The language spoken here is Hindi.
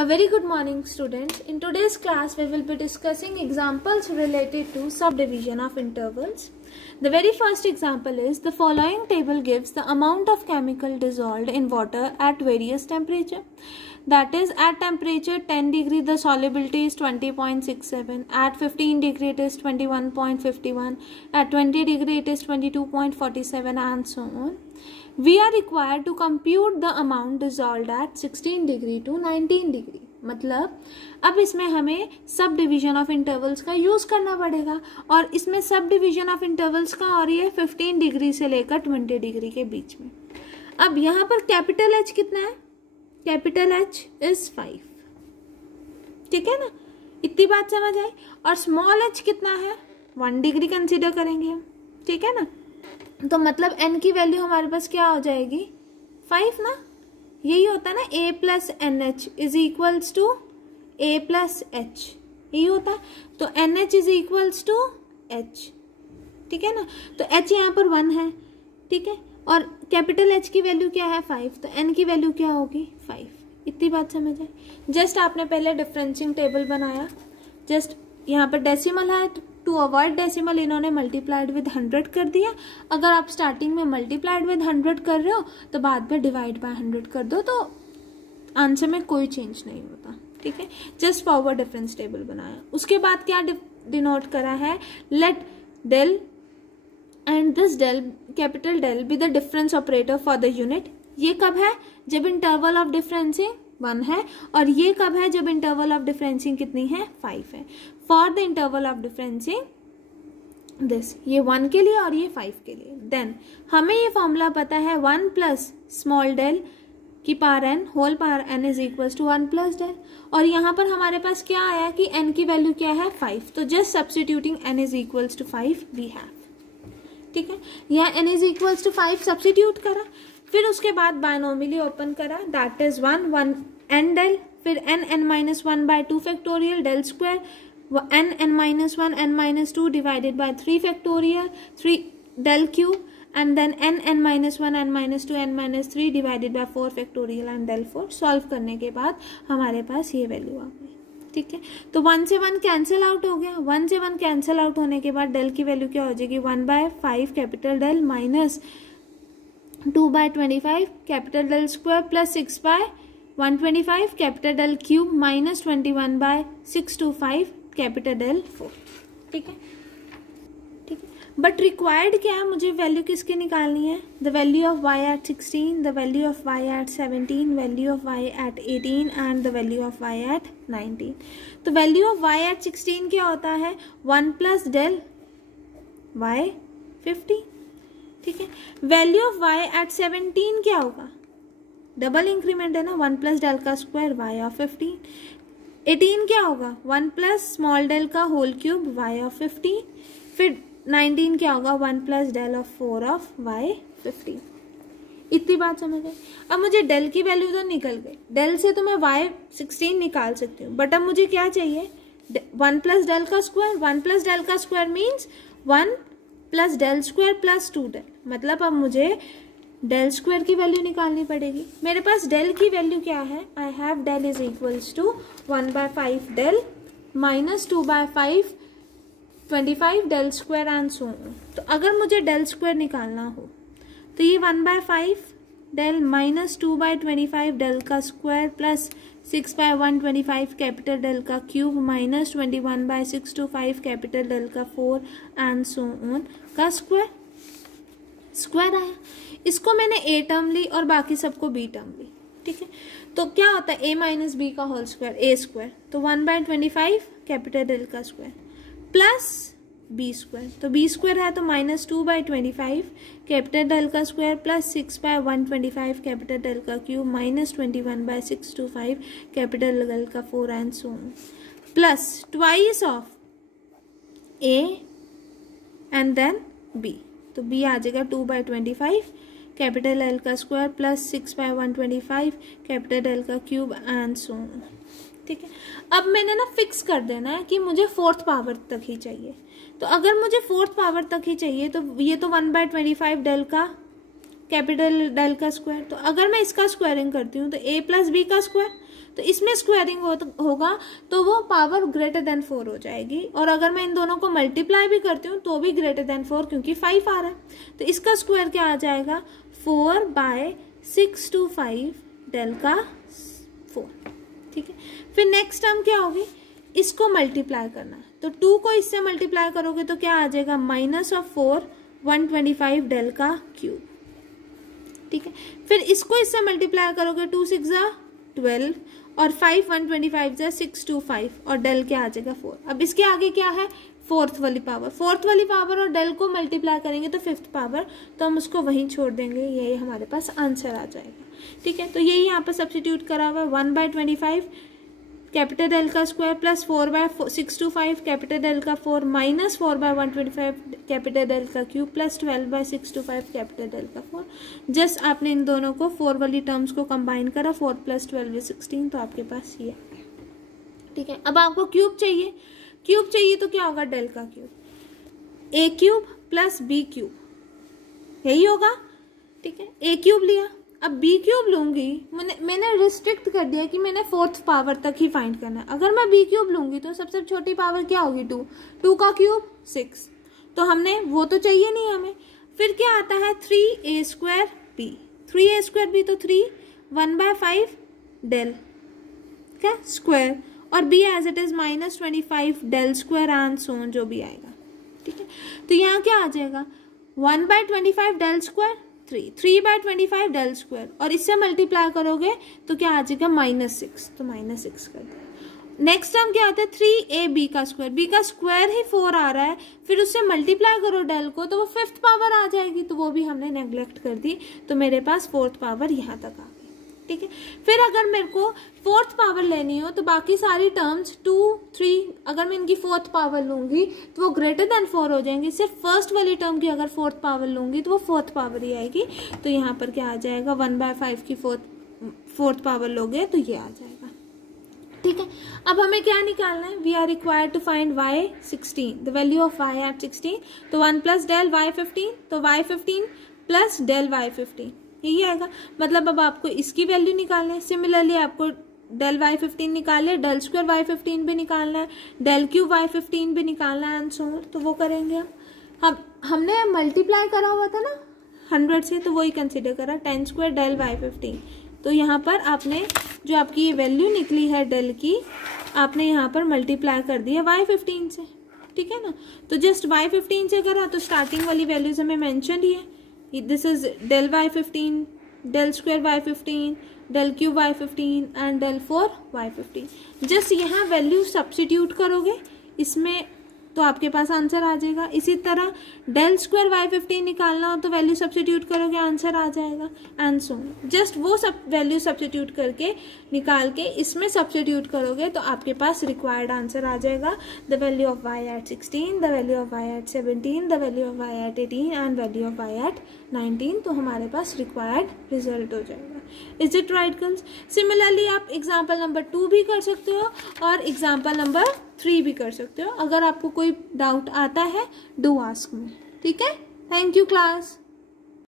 A very good morning, students. In today's class, we will be discussing examples related to subdivision of intervals. The very first example is the following table gives the amount of chemical dissolved in water at various temperature. That is, at temperature 10 degree the solubility is 20.67, at 15 degree it is 21.51, at 20 degree it is 22.47 and so on. We are required to compute the amount dissolved at 16 degree to 19 degree. मतलब अब इसमें हमें सब डिवीजन ऑफ इंटरवल्स का यूज करना पड़ेगा और इसमें सब डिवीजन ऑफ इंटरवल्स का और ये 15 डिग्री से लेकर 20 डिग्री के बीच में. अब यहाँ पर कैपिटल एच कितना है? Capital H is 5. ठीक है ना, इतनी बात समझ आई. और स्मॉल एच कितना है? 1 डिग्री कंसिडर करेंगे हम. ठीक है ना, तो मतलब n की वैल्यू हमारे पास क्या हो जाएगी? 5 ना. यही होता है ना, a plus N H is equals to a plus H, यही होता है. तो N H is equals to H. ठीक है ना, तो h यहाँ पर 1 है. ठीक है, और कैपिटल h की वैल्यू क्या है? 5. तो n की वैल्यू क्या होगी? 5. इतनी बात समझ आई. जस्ट आपने पहले डिफरेंशिंग टेबल बनाया. जस्ट यहाँ पर डेसिमल है, टू अवॉइड डेसिमल इन्होंने मल्टीप्लाइड विद 100 कर दिया. अगर आप स्टार्टिंग में मल्टीप्लाइड विद 100 कर रहे हो तो बाद में डिवाइड बाय 100 कर दो, तो आंसर में कोई चेंज नहीं होता. ठीक है, जस्ट फॉरवर्ड डिफरेंस टेबल बनाया. उसके बाद क्या डिनोट करा है? Let del and this del, capital del, be the difference operator for the unit. ये कब है? जब इंटरवल ऑफ डिफरेंसिंग 1 है. और ये कब है? जब इंटरवल ऑफ डिफरेंसिंग कितनी है? 5 है. For the interval of differencing this, ये 1 के लिए और ये 5 के लिए. देन हमें ये फॉर्मूला पता है 1 प्लस स्मॉल डेल की power n whole power n is equals to 1 plus del. और यहाँ पर हमारे पास क्या आया कि n की वैल्यू क्या है? 5. तो just substituting n is equals to 5 we have. ठीक है, यहाँ n is equals to 5 substitute करा. फिर उसके बाद बायनोमियली ओपन करा, दैट इज 1 n डेल, फिर n minus 1 by 2 factorial del square, n minus 1 n minus 2 divided by 3 factorial 3 del cube, and then n minus 1 n minus 2 n minus 3 divided by 4 factorial and del 4. सॉल्व करने के बाद हमारे पास ये वैल्यू आ गई. ठीक है, तो 1 से 1 कैंसिल आउट हो गया. 1 से 1 कैंसिल आउट होने के बाद डेल की वैल्यू क्या हो जाएगी? 1/5 capital del minus 2/25 capital del square plus 6/125 capital del cube minus 21/625 capital del 4. ठीक है, ठीक है. बट रिक्वायर्ड क्या है? मुझे वैल्यू किसकी निकालनी है? The value of y at 16, the value of y at 17, value of y at 18 and the value of y at 19. तो वैल्यू ऑफ y एट 16 क्या होता है? 1 प्लस डेल y 50. ठीक है, वैल्यू ऑफ y एट 17 क्या होगा? डबल इंक्रीमेंट है ना, 1 प्लस डेल का स्क्वायर y ऑफ 15. 18 क्या होगा? 1 प्लस स्मॉल डेल का होल क्यूब y ऑफ 15. फिर 19 क्या होगा? 1 plus del of 4 of y 15. इतनी बात समझ आई. अब मुझे डेल की वैल्यू तो निकल गई. डेल से तो मैं y 16 निकाल सकती हूँ, बट अब मुझे क्या चाहिए? 1 प्लस डेल का स्क्वायर. 1 प्लस डेल का square means 1 plus del square plus 2 del. मतलब अब मुझे डेल स्क्वायर की वैल्यू निकालनी पड़ेगी. मेरे पास डेल की वैल्यू क्या है? I have del is equals to 1/5 del minus 2/5 25 del square and so on. तो अगर मुझे डेल स्क्वायर निकालना हो तो ये 1/5 डेल माइनस 2/25 डेल का स्क्वायर प्लस 6/125 कैपिटल डेल का क्यूब माइनस 21/625 कैपिटल डेल का 4 एंड सो ऑन का स्क्वायर आया. इसको मैंने a टर्म ली और बाकी सबको b टर्म ली. ठीक है, तो क्या होता है? a माइनस बी का होल स्क्वायर, a स्क्वायर. तो 1/25 कैपिटल डेल का स्क्वायर प्लस b स्क्वायर. तो b स्क्वायर है तो माइनस 2/25 कैपिटल डेल का स्क्वायर प्लस 6/125 कैपिटल डेल का क्यूब माइनस 21/625 कैपिटल डेल का 4 and so on plus twice of a and then b. तो b आ जाएगा 2/25 कैपिटल एल का स्क्वायर प्लस 6/125 कैपिटल एल का क्यूब एंड सो ऑन. ठीक है, अब मैंने ना फिक्स कर देना है कि मुझे 4th पावर तक ही चाहिए. तो अगर मुझे 4th पावर तक ही चाहिए तो ये तो 1/25 डेल का कैपिटल डेल का स्क्वायर. तो अगर मैं इसका स्क्वायरिंग करती हूँ तो a प्लस बी का स्क्वायर, तो तो इसमें स्क्वायरिंग होगा तो वो पावर ग्रेटर देन 4 हो जाएगी, और अगर मैं इन दोनों को मल्टीप्लाई भी करती हूँ तो भी ग्रेटर देन 4 क्योंकि 5 आ रहा है। तो इसका स्क्वायर क्या आ जाएगा 4/6 to 5 डेल का 4। ठीक है, फिर नेक्स्ट टर्म क्या होगी, इसको मल्टीप्लाई करना है तो 2 को इससे मल्टीप्लाई करोगे तो क्या आ जाएगा -4 125 डेल का क्यूब। ठीक है, फिर इसको इससे मल्टीप्लाई करोगे 2 6 12 और 5 125 6 2 5 और डेल क्या आ जाएगा 4। अब इसके आगे क्या है फोर्थ वाली पावर और डेल को मल्टीप्लाई करेंगे तो फिफ्थ पावर, तो हम उसको वहीं छोड़ देंगे, यही हमारे पास आंसर आ जाएगा। ठीक है, तो यही यहाँ पर सब्स्टिट्यूट करा हुआ है 1/25 कैपिटल डेल का स्क्वायर प्लस 4/625 कैपिटल डेल का 4 माइनस 4/125 कैपिटल डेल का क्यूब प्लस 12/625 कैपिटल डेल का 4। जस्ट आपने इन दोनों को 4 वाली टर्म्स को कंबाइन करा, 4 + 12 = 16, तो आपके पास ये। ठीक है, अब आपको क्यूब चाहिए तो क्या होगा डेल का cube, a cube plus b cube, यही होगा। ठीक है, a क्यूब लिया, अब b क्यूब लूंगी, मैंने रिस्ट्रिक्ट कर दिया कि मैंने फोर्थ पावर तक ही फाइंड करना है। अगर मैं b क्यूब लूंगी तो सबसे छोटी पावर क्या होगी 2 का क्यूब 6, तो हमने वो तो चाहिए नहीं हमें। फिर क्या आता है 3a² b तो 3 1/5 डेल क्या स्क्वायर और b as it is -25 del square and so on जो भी आएगा। ठीक है, तो यहाँ क्या आ जाएगा 1/25 डेल स्क्वायर 3/25 डेल स्क्वायर और इससे मल्टीप्लाई करोगे तो क्या आ जाएगा -6, तो -6 कर दो। नेक्स्ट टर्म क्या आता है 3ab का स्क्वायर, b का स्क्वायर ही 4 आ रहा है, फिर उससे मल्टीप्लाई करो डेल को तो वो फिफ्थ पावर आ जाएगी, तो वो भी हमने नेग्लेक्ट कर दी, तो मेरे पास फोर्थ पावर यहाँ तक आ गई। ठीक है, फिर अगर मेरे को फोर्थ पावर लेनी हो तो बाकी सारी टर्म्स 2 3 अगर मैं इनकी फोर्थ पावर लूंगी तो वो ग्रेटर देन 4 हो जाएंगी। सिर्फ फर्स्ट वाली टर्म की अगर फोर्थ पावर लूंगी तो वो फोर्थ पावर ही आएगी, तो यहाँ पर क्या आ जाएगा 1/5 की फोर्थ पावर लोगे तो ये आ जाएगा। ठीक है, अब हमें क्या निकालना है, we are required to find y16, the value of y at 16, तो 1 + del y15, तो y15 + del y15 यही आएगा। मतलब अब आपको इसकी वैल्यू निकालना है। सिमिलरली आपको del y15 निकाले, del स्क्वायर y15 भी निकालना है, del क्यूब y15 भी निकालना है एंड सो ऑन, तो वो करेंगे हमने मल्टीप्लाई करा हुआ था ना 100 से, तो वही कंसिडर करा 10² del y15। तो यहाँ पर आपने जो आपकी ये वैल्यू निकली है डेल की, आपने यहाँ पर मल्टीप्लाई कर दिया y15 से। ठीक है ना, तो जस्ट y15 से करा तो स्टार्टिंग वाली वैल्यूज हमें मेंशन ही है, this is del y15, del square y15, del cube y15 and del 4 y15। Just यहाँ वैल्यू सब्स्टिट्यूट करोगे इसमें तो आपके पास आंसर आ जाएगा। इसी तरह del स्क्वायर y15 निकालना हो तो वैल्यू सब्स्टिट्यूट करोगे आंसर आ जाएगा एंड सो ऑन। जस्ट वो सब वैल्यू सब्स्टिट्यूट करके निकाल के इसमें सब्स्टिट्यूट करोगे तो आपके पास रिक्वायर्ड आंसर आ जाएगा, the value of y at 16, the value of y at 17, the value of y at 18 and value of y at 19, तो हमारे पास रिक्वायर्ड रिजल्ट हो जाएगा। Is it right girls? Similarly आप एग्जाम्पल नंबर 2 भी कर सकते हो और एग्जाम्पल नंबर 3 भी कर सकते हो। अगर आपको कोई डाउट आता है डू आस्क मी। ठीक है, थैंक यू क्लास।